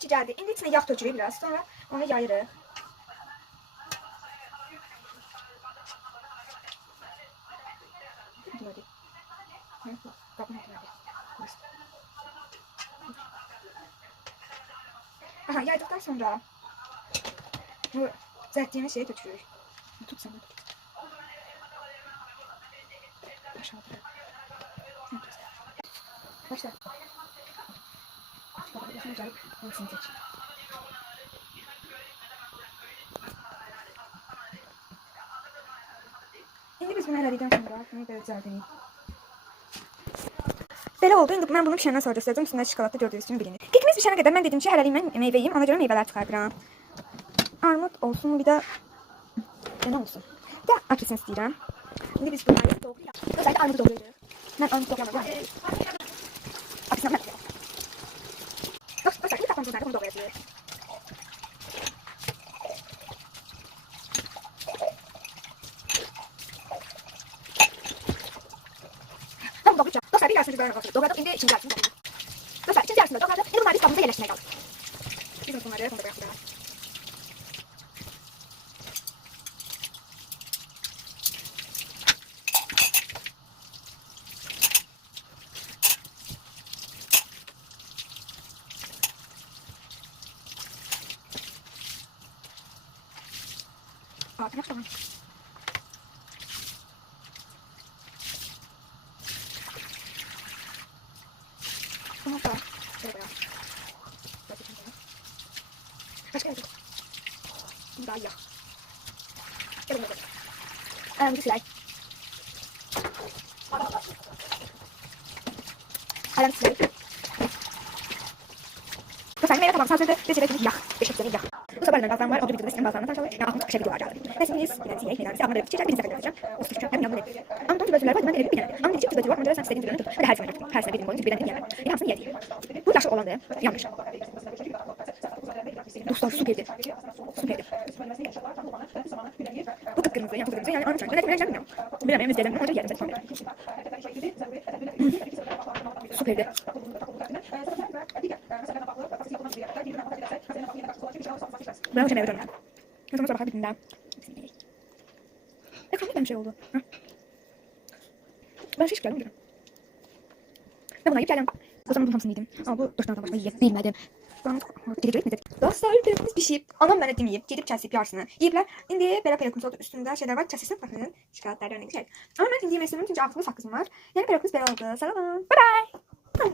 ki geldi. İndi içine yağ tökürük biraz. Sonra onu yayırıq. Aha, yaydıktan sonra bu zərtdiyimiz şeyi tökürük. Tut sen de tut. Aşağıda. Başla. Babasını gelip hepsini tek. İndi biz bunu elədikdən sonra bunu belə düzəldəyik. Belə oldu. İndi mən bunu pişəndən sonra göstərəcəm. Üstündə şokoladda gördüyünüz kimi bilinir. Kekimiz pişənə qədər mən dedim ki, hələlik mən meyvə yeyim. Ona görə meyvələr çıxardıram. Armud olsun, bir də nə olsun? Bir də apelsin istəyirəm. İndi biz bunları doğrayaq. Özellikle armudu doğrayırıq. Mən armud doğrayacağam. Apelsin mən. Özellikle tapamızı nerede onu doğrayacağıq. Ben bunu doğrayacağım. Dostlar, bir yarısını biz böyle doğradık. İndi ikinci yarısını doğrayacağım. Dostlar, ikinci yarısını da doğradık. İndi bunları biz kabımıza yerleştirmeye kaldık. Biz bunları bunu bırakacağız. Tamam, tamam. Tamam, tamam. Şöyle koyalım. Başka ne yapalım? Bunu daha iyi yap. Gel bunu koyalım. Bu silay. Aram silay. Dostlar, meyve tabağım sadece bir yağ. Beşik seni yağ. Bu sabahlarından bazılarım var. Olduğu videoda sizin bazılarından tanışalım. Yani aklımda kışa video var geldi. Resminiz, yöneticiye, yöneticiye, ama da çiçek bir sefer göstereceğim. O sıçacağım. Ben yanımda ne? Ama ton tübözürler var. Ben de bir yani. Ama çiçek tübözürler var. Ama da sen istediğin türünü tut. Hadi her sene tut. Her sene bir boyunca birden yeme. Hamısını yedi. Bu yaşı olandı. Yanlış. Dostlar, süperdi. Süperdi. Bu kıpkırmızı, yani kıpkırmızı. Yani anlatacağım. Ben de bilmiyorum. Bilemem, izledim. Onca yedim. Süperdi. Ben o çeneye dönüyorum. Sonra sonra bakar bitinden. Ekranda bir şey oldu. Ha? Ben şiş geldim diyorum. Ben buna yiyip geldim. O zaman bunun hamsını yedim. Ama bu 4 tane başına yemedim. Gidecek mi dedik? Dostlar, ürünümüz pişib. Anam mənə deməyib. Gedib kəsib yarısını. Yiyiblər. İndi belə peyakun oldu. Üstündə şeylər var. Kəsirsin. Baxın. Şikayətlər örneği şey. Ama mən indi yemək istəmirəm çünki ağzımda sakızım var. Yəni peyakun belə oldu. Salam. Bye bye.